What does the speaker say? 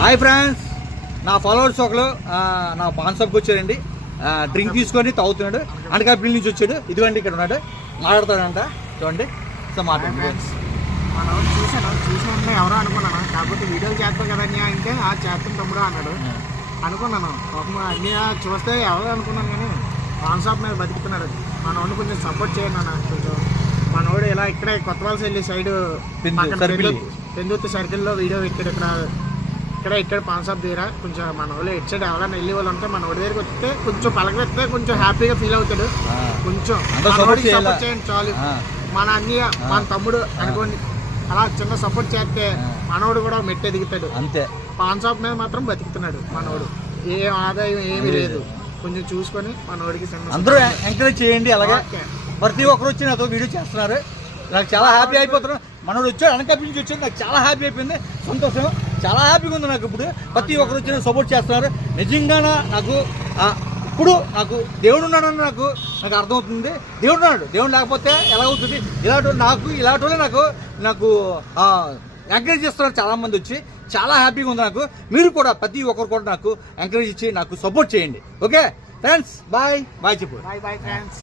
Hi friends, నా followers ఒకరు నా పాన్ షాప్కి వచ్చారండి. డ్రింక్ తీసుకొని తాగుతున్నాడు. అనకాపల్లి నుంచి వచ్చాడు. ఇదిగోండి ఇక్కడ ఉన్నాడు, మాట్లాడతాడంట. చూడండి సో మాట్లాడండి. మనం చూసి ఉంటే ఎవరో అనుకున్నాను, కాకపోతే వీడియోలు చేస్తాం కదా అన్నీ అంటే చేస్తాం తమ్ముడు అన్నాడు. అనుకున్నాను అన్నీ చూస్తే ఎవరో అనుకున్నాను, కానీ పాన్ షాప్ మీద బతుకుతున్నాడు. మనోడిని కొంచెం సపోర్ట్ చేయండి అన్న. కొంచెం మనోడు ఇలా ఇక్కడే కొత్త వలస వెళ్ళి సైడ్ పెందుర్తి సర్కిల్లో వీడియో ఇక్కడ పాన్ షాప్ దగ్గర కొంచెం మన వాళ్ళు ఎట్ సైడ్ ఎవరైనా వెళ్ళి వాళ్ళు ఉంటే మన వాడి దగ్గరికి వస్తే కొంచెం పలకరిస్తే కొంచెం హ్యాపీగా ఫీల్ అవుతాడు. కొంచెం సపోర్ట్ చేయండి చాలు. మన అన్నయ్య మన తమ్ముడు అనుకోండి, అలా చిన్న సపోర్ట్ చేస్తే మనోడు కూడా మెట్టు ఎదుగుతాడు. అంతే. పాన్ షాప్ మీద మాత్రం బతుకుతున్నాడు మనోడు. ఏ ఆదాయం ఏమీ లేదు. కొంచెం చూసుకొని మనోడికి అందరూ ఎంకరేజ్ చేయండి. అలాగే ప్రతి ఒక్కరు వచ్చి నాతో వీడియో చేస్తున్నారు. నాకు చాలా హ్యాపీ అయిపోతున్నాను. మనోడు వచ్చాడు, అనకాపల్లి నుంచి వచ్చాడు. నాకు చాలా హ్యాపీ అయిపోయింది, సంతోషం, చాలా హ్యాపీగా ఉంది నాకు. ఇప్పుడు ప్రతి ఒక్కరు వచ్చి సపోర్ట్ చేస్తున్నారు. నిజంగా నాకు ఇప్పుడు నాకు దేవుడు ఉన్నాడని నాకు అర్థమవుతుంది. దేవుడు ఉన్నాడు, దేవుడు లేకపోతే ఎలా అవుతుంది? ఇలాంటి నాకు ఎంకరేజ్ చేస్తున్నారు చాలామంది వచ్చి. చాలా హ్యాపీగా ఉంది నాకు. మీరు కూడా ప్రతి ఒక్కరు కూడా నాకు ఎంకరేజ్ ఇచ్చి నాకు సపోర్ట్ చేయండి. ఓకే ఫ్రెండ్స్, బాయ్ బాయ్ చెప్పు. Bye friends.